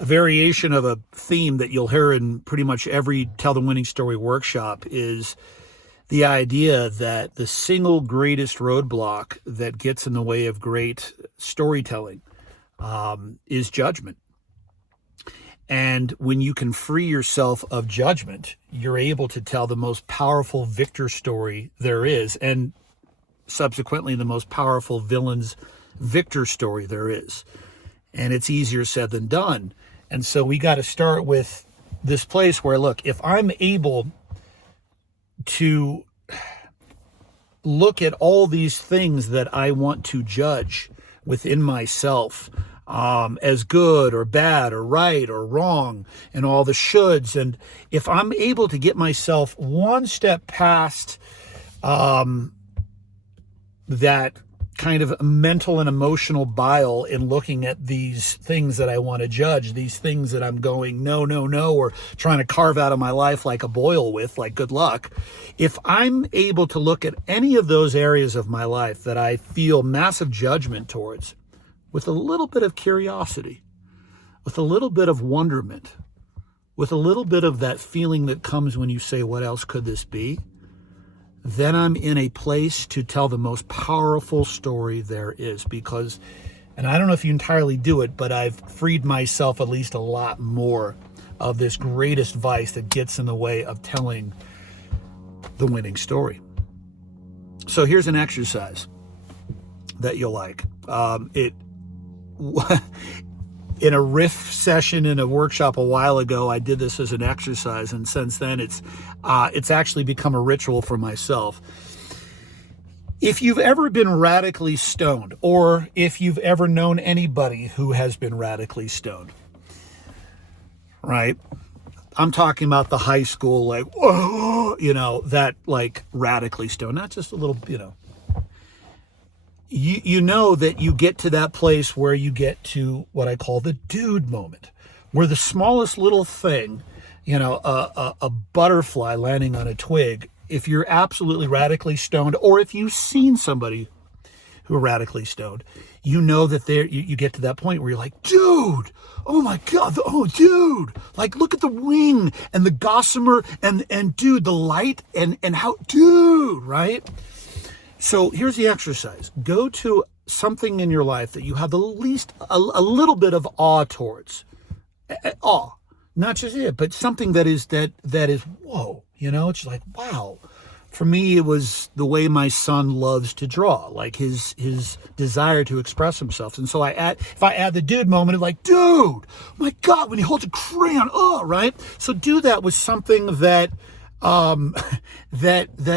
A variation of a theme that you'll hear in pretty much every Tell the Winning Story workshop is the idea that the single greatest roadblock that gets in the way of great storytelling is judgment. And when you can free yourself of judgment, you're able to tell the most powerful victor story there is, and subsequently the most powerful villain's victor story there is. And it's easier said than done. And so we got to start with this place where, look, if I'm able to look at all these things that I want to judge within myself as good or bad or right or wrong and all the shoulds, and if I'm able to get myself one step past that kind of mental and emotional bile in looking at these things that I want to judge, these things that I'm going, no, no, no, or trying to carve out of my life like a boil with, like good luck. If I'm able to look at any of those areas of my life that I feel massive judgment towards with a little bit of curiosity, with a little bit of wonderment, with a little bit of that feeling that comes when you say, what else could this be? Then I'm in a place to tell the most powerful story there is, because, and I don't know if you entirely do it, but I've freed myself at least a lot more of this greatest vice that gets in the way of telling the winning story. So here's an exercise that you'll like. In a riff session in a workshop a while ago, I did this as an exercise, and since then it's actually become a ritual for myself. If you've ever been radically stoned, or if you've ever known anybody who has been radically stoned, right? I'm talking about the high school, like, whoa, that like radically stoned, not just a little, You know that you get to that place where you get to what I call the dude moment, where the smallest little thing, a butterfly landing on a twig, if you're absolutely radically stoned, or if you've seen somebody who are radically stoned, you know that you get to that point where you're like, dude, oh my God, oh dude, like look at the wing and the gossamer and dude, the light and how, dude, right? So here's the exercise. Go to something in your life that you have the least, a little bit of awe towards. Awe. Not just it, but something that is, whoa, it's like, wow. For me, it was the way my son loves to draw, like his desire to express himself. And so if I add the dude moment, it's like, dude, oh my God, when he holds a crayon, oh, right? So do that with something that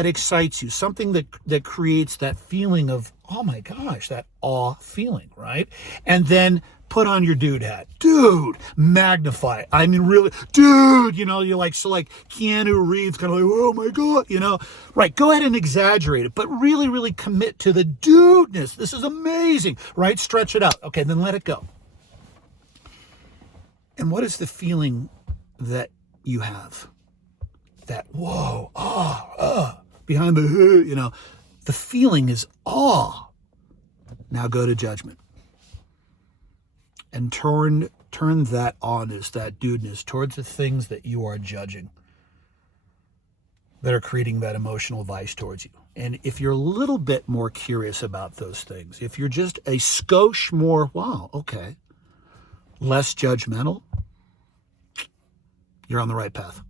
excites you, something that creates that feeling of, oh my gosh, that awe feeling, right? And then put on your dude hat. Dude, magnify. I mean, really, dude, you're like, so like Keanu Reeves, kind of like, oh my God, right. Go ahead and exaggerate it, but really, really commit to the dudeness. This is amazing, right? Stretch it out. Okay, then let it go. And what is the feeling that you have? That whoa, behind the, the feeling is awe. Now go to judgment and turn that awness, that dudeness towards the things that you are judging that are creating that emotional vice towards you. And if you're a little bit more curious about those things, if you're just a skosh more, wow, okay, less judgmental, you're on the right path.